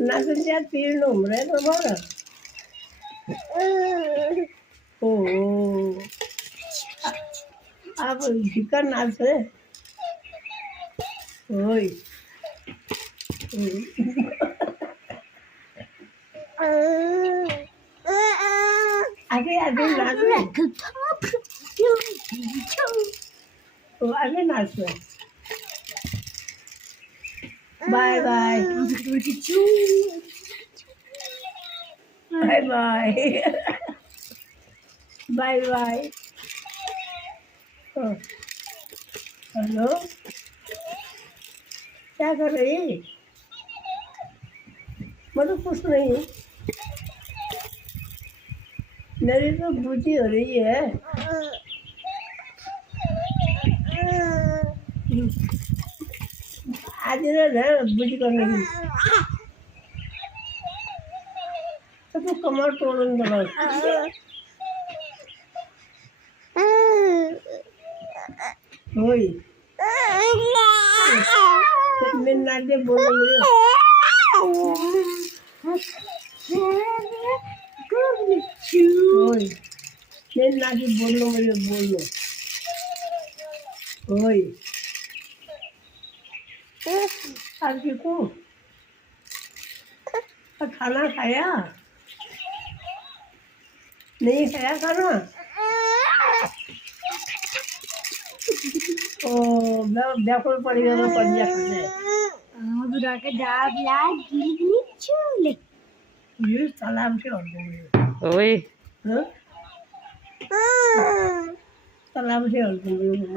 नाचून त्या तीन उमरे तो बघ हो आप भिका नाच है होय आगे आगे नाच तो आगे नाच bye bye bye bye bye bye hello क्या कर रही मतलब कुछ नहीं मेरी तो बूझी हो रही है आज ना बूझी करने की तो तू कमर तोड़ून दो होय मैं नाचे बोल होय मैं नाचे बोलो होय आज को खाना खाया नहीं खाया खाना ओ व्याकुल पड़ गया मैं पड़ गया बुरा के डाब यार गिली चूले ये सलाम से और दूंगी ओए हाँ सलाम से और दूंगी